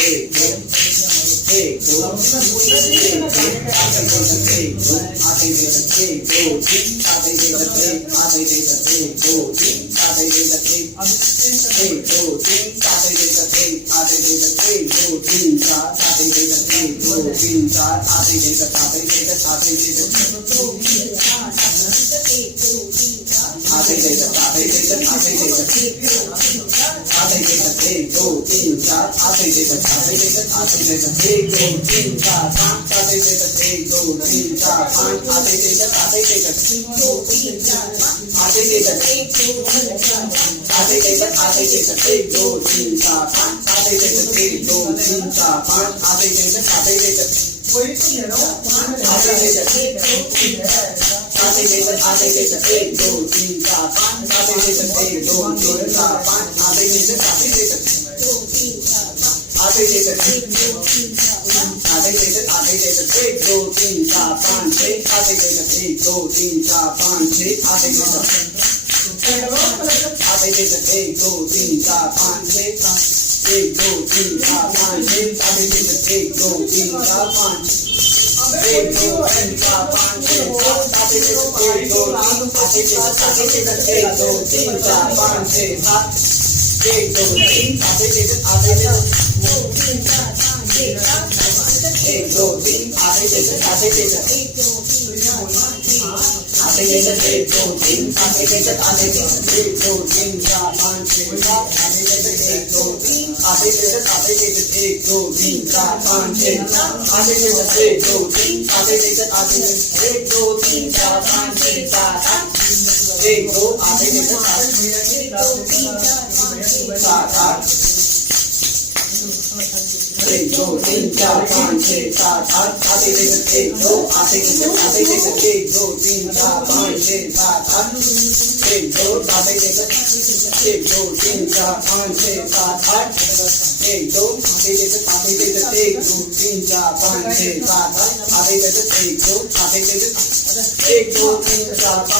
एक दो एक दो आते एक दो तीन आते एक दो तीन आते एक दो तीन आते एक दो तीन चार आते एक दो तीन चार आते एक दो तीन चार आते एक दो तीन चार पाँच आते एक दो तीन चार पाँच आते एक दो तीन चार आते एक दो तीन चार पाँच आते एक दो तीन चार पाँच आते एक दो तीन चार पाँच एक दो तीन चार पाँच एक दो तीन चार पाँच छः एक दो तीन चार पाँच छः एक दो तीन चार पाँच छः एक दो तीन चार पाँच छः एक दो तीन चार पाँच एक दो तीन चार पाँच छः एक दो तीन चार पाँच छः सात एक दो तीन एक दो तीन एक दो तीन एक दो तीन चार पाँच छः सात एक दो तीन एक दो तीन चार पाँच छः एक दो तीन एक दो तीन चार पाँच छः सात एक दो सात आठ एक दो तीन चार पाँच छः सात आठ एक दो एक दो तीन चार पाँच छः सात आठ एक दो एक दो तीन चार पाँच छः सात आठ एक दो तीन चार पाँच छः सात आठ एक दो तीन चार पाँच